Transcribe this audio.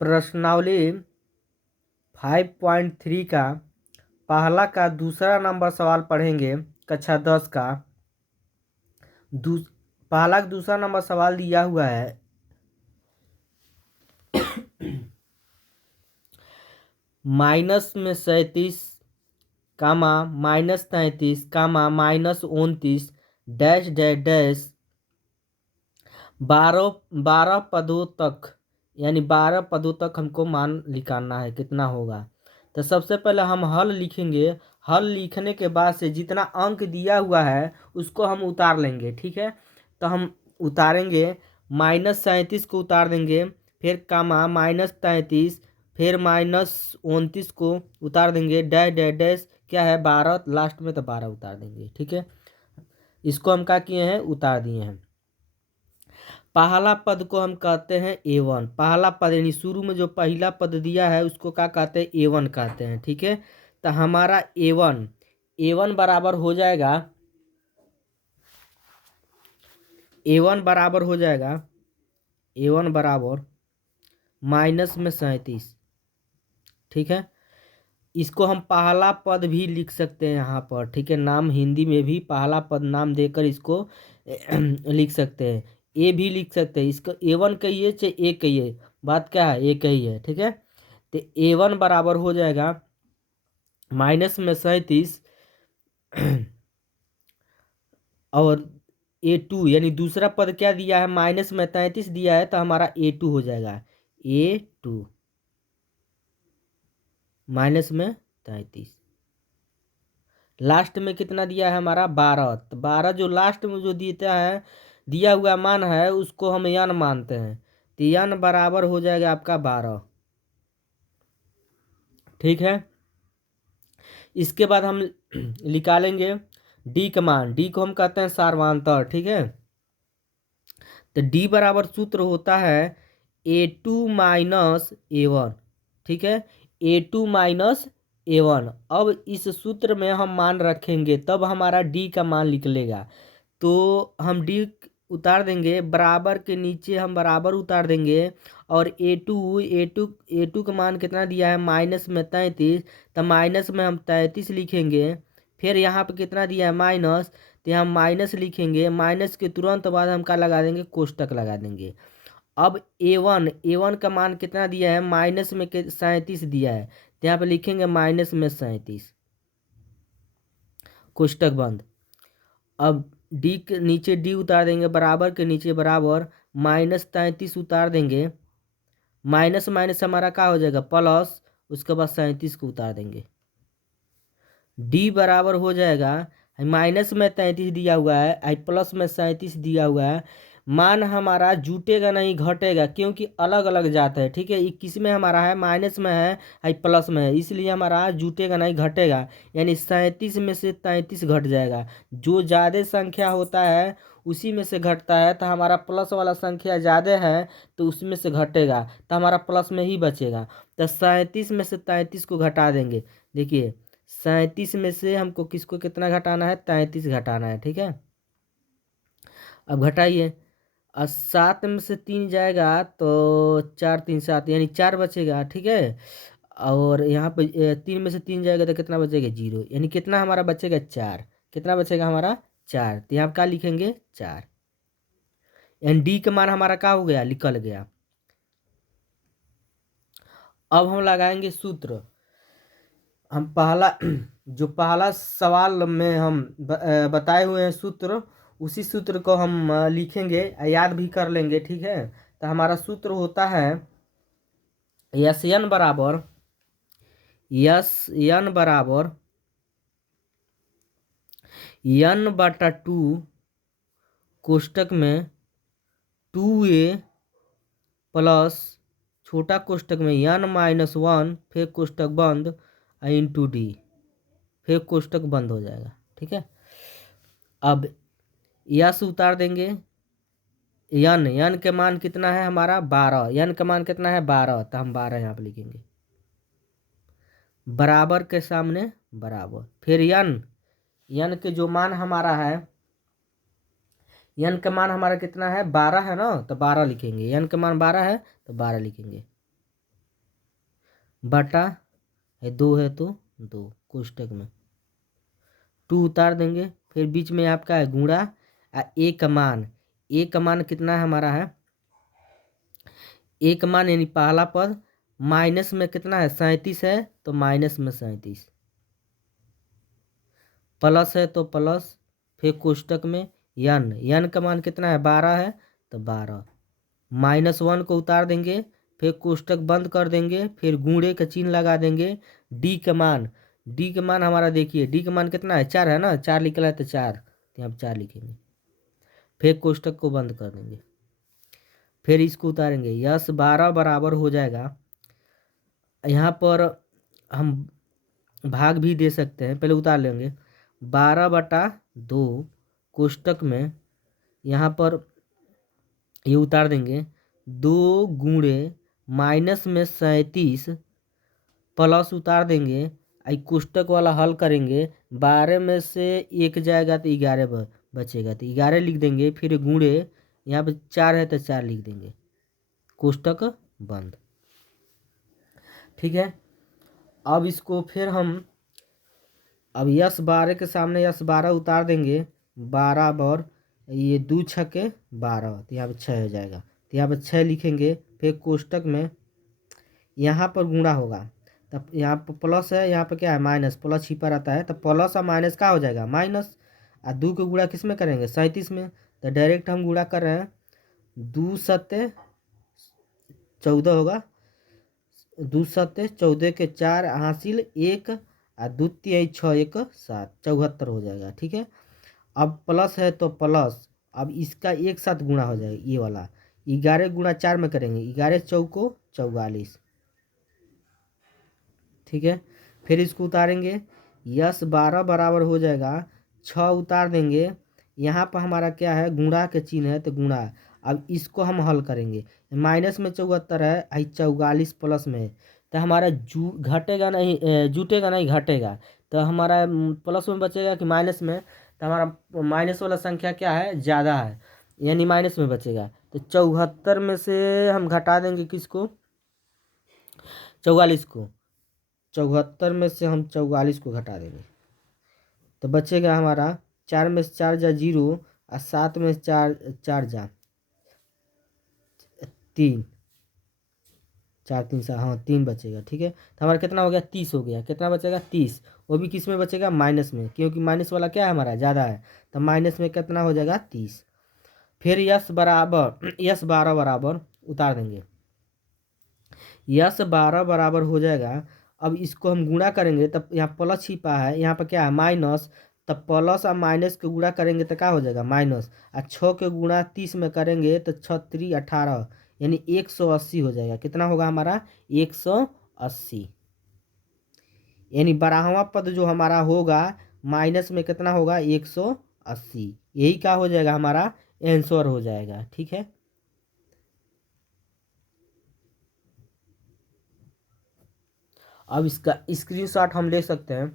प्रश्नावली 5.3 का पहला का दूसरा नंबर सवाल पढ़ेंगे। कक्षा 10 का पहला का दूसरा नंबर सवाल दिया हुआ है। माइनस में 37 कामा -33 कामा -29 डैश डैश डैश 12 पदों तक, यानी 12 पदों तक हमको मान निकालना है कितना होगा। तो सबसे पहले हम हल लिखेंगे। हल लिखने के बाद से जितना अंक दिया हुआ है उसको हम उतार लेंगे। ठीक है, तो हम उतारेंगे। -37 को उतार देंगे, फिर कामा -33, फिर -29 को उतार देंगे, डैश डैश डैश क्या है 12, लास्ट में तो 12 उतार देंगे। ठीक है, इसको हम क्या किए हैं, उतार दिए हैं। पहला पद को हम कहते हैं A1। पहला पद यानी शुरू में जो पहला पद दिया है उसको क्या कहते हैं, A1 कहते हैं। ठीक है, तो हमारा A1 बराबर हो जाएगा, A1 बराबर हो जाएगा, A1 बराबर माइनस में 37। ठीक है, इसको हम पहला पद भी लिख सकते हैं यहाँ पर। ठीक है, नाम हिंदी में भी पहला पद नाम देकर इसको लिख सकते हैं। ए भी लिख सकते हैं, इसको A1 कहिए चाहे ए कहिए, बात क्या है, ए कही है। ठीक है, तो A1 बराबर हो जाएगा माइनस में 37 और A2, यानी दूसरा पद क्या दिया है, माइनस में 33 दिया है, तो हमारा A2 हो जाएगा। A2 माइनस में 33, लास्ट में कितना दिया है हमारा 12। तो 12 जो लास्ट में जो देता है दिया हुआ मान है उसको हम यन मानते हैं, तो यन बराबर हो जाएगा आपका 12। ठीक है, इसके बाद हम निकालेंगे डी का मान। डी को हम कहते हैं सार्वधातर। ठीक है, तो डी बराबर सूत्र होता है A2 माइनस A1। ठीक है, A2 माइनस A1। अब इस सूत्र में हम मान रखेंगे तब हमारा डी का मान निकलेगा। तो हम डी उतार देंगे, बराबर के नीचे हम बराबर उतार देंगे, और A2 का मान कितना दिया है, माइनस में 33, तो माइनस में हम 33 लिखेंगे। फिर यहाँ पे कितना दिया है, माइनस, तो यहाँ माइनस लिखेंगे। माइनस के तुरंत बाद हम क्या लगा देंगे, कोष्टक लगा देंगे। अब A1 का मान कितना दिया है, माइनस में 37 दिया है, तो यहाँ पे लिखेंगे माइनस में 37, कोष्टक बंद। अब डी के नीचे डी उतार देंगे, बराबर के नीचे बराबर, -33 उतार देंगे, माइनस माइनस हमारा क्या हो जाएगा, प्लस, उसके बाद 37 को उतार देंगे। डी बराबर हो जाएगा, माइनस में 33 दिया हुआ है, आई प्लस में 37 दिया हुआ है। मान हमारा जुटेगा नहीं घटेगा, क्योंकि अलग अलग जात है। ठीक है, 21 में हमारा है, माइनस में है, आई प्लस में है, इसलिए हमारा जुटेगा नहीं घटेगा, यानी 37 में से 33 घट जाएगा। जो ज़्यादा संख्या होता है उसी में से घटता है, तो हमारा प्लस वाला संख्या ज़्यादा है तो उसमें से घटेगा, तो हमारा प्लस में ही बचेगा। तो 37 में से 33 को घटा देंगे। देखिए 37 में से हमको किसको कितना घटाना है, 33 घटाना है। ठीक है, अब घटाइए, और 7 में से 3 जाएगा तो 4 3 7, यानी 4 बचेगा। ठीक है, और यहाँ पे 3 में से 3 जाएगा तो कितना बचेगा, 0, यानी कितना हमारा बचेगा, 4। कितना बचेगा हमारा, 4। तो यहाँ क्या लिखेंगे, 4, यानी डी का मान हमारा क्या हो गया, निकल गया। अब हम लगाएंगे सूत्र। हम पहला जो पहला सवाल में हम बताए हुए हैं सूत्र, उसी सूत्र को हम लिखेंगे, याद भी कर लेंगे। ठीक है, तो हमारा सूत्र होता है SN बराबर N/2 कोष्टक में 2A प्लस छोटा कोष्टक में N-1, फिर कोष्टक बंद, इंटू डी, फिर कोष्टक बंद हो जाएगा। ठीक है, अब यस उतार देंगे। यन के मान कितना है हमारा, 12। यन का मान कितना है, 12, तो हम 12 यहाँ पे लिखेंगे, बराबर के सामने बराबर। फिर यन के जो मान हमारा है, यन का मान हमारा कितना है, 12 है ना, तो 12 लिखेंगे। यन का मान 12 है तो 12 लिखेंगे। बटा है 2 है तो 2 कोष्टक में 2 उतार देंगे। फिर बीच में आपका है गुणा ए का मान कितना है हमारा है ए का मान यानी पहला पद माइनस में कितना है 37 है तो माइनस में 37 प्लस है तो प्लस फिर कोष्टक में यन का मान कितना है 12 है तो 12 -1 को उतार देंगे फिर कोष्टक बंद कर देंगे फिर गुणे का चिन्ह लगा देंगे डी का मान हमारा देखिए डी का मान कितना है 4 है ना 4 निकला है तो 4 तो यहाँ 4 लिखेंगे फिर कोष्टक को बंद कर देंगे फिर इसको उतारेंगे यस 12 बराबर हो जाएगा। यहाँ पर हम भाग भी दे सकते हैं पहले उतार लेंगे 12/2 कोष्टक में यहाँ पर ये उतार देंगे 2 गुणे माइनस में 37 प्लस उतार देंगे आई कोष्टक वाला हल करेंगे 12 में से 1 जाएगा तो 11 बचेगा तो 11 लिख देंगे फिर गुणे यहाँ पे 4 है तो 4 लिख देंगे कोष्टक बंद। ठीक है अब इसको फिर हम अब यस 12 के सामने यस 12 उतार देंगे 12 बर ये 2 छके 12 तो यहाँ पे 6 हो जाएगा तो यहाँ पे 6 लिखेंगे फिर कोष्टक में यहाँ पर गुणा होगा तब यहाँ पर प्लस है यहाँ पर क्या है माइनस प्लस छिपा रहता है तो प्लस और माइनस का हो जाएगा माइनस और 2 को गुणा किस में करेंगे 37 में तो डायरेक्ट हम गुणा कर रहे हैं 2 सत्ते 14 होगा 2 सत्ते 14 के 4 हासिल 1 और 2 तिहाई 6 1 7 74 हो जाएगा। ठीक है अब प्लस है तो प्लस अब इसका एक साथ गुणा हो जाएगा ये वाला 11 गुणा 4 में करेंगे 11 चौको 44। ठीक है फिर इसको उतारेंगे यस 12 बराबर हो जाएगा 6 उतार देंगे यहाँ पर हमारा क्या है गुणा के चिन्ह है तो गुणा अब इसको हम हल करेंगे माइनस में 74 है आई 44 प्लस में है तो हमारा घटेगा नहीं जुटेगा नहीं घटेगा तो हमारा प्लस में बचेगा कि माइनस में तो हमारा माइनस वाला संख्या क्या है ज़्यादा है यानी माइनस में बचेगा तो 74 में से हम घटा देंगे किसको 44 को 74 में से हम 44 को घटा देंगे तो बचेगा हमारा 4 में से 4 जा 0 और 7 में से 4 जा 3 4 3 7 हाँ 3 बचेगा। ठीक है तो हमारा कितना हो गया 30 हो गया कितना बचेगा 30 वो भी किस में बचेगा माइनस में क्योंकि माइनस वाला क्या है हमारा ज़्यादा है तो माइनस में कितना हो जाएगा 30। फिर यस 12 बराबर उतार देंगे यस 12 बराबर हो जाएगा। अब इसको हम गुणा करेंगे तब यहाँ प्लस छिपा है यहाँ पर क्या है माइनस तब प्लस और माइनस के गुणा करेंगे तो क्या हो जाएगा माइनस और 6 के गुणा 30 में करेंगे तो 6 3 18 यानी 180 हो जाएगा कितना होगा हमारा 180 यानी 12वां पद जो हमारा होगा माइनस में कितना होगा 180 यही क्या हो जाएगा हमारा आंसर हो जाएगा। ठीक है अब इसका स्क्रीनशॉट हम ले सकते हैं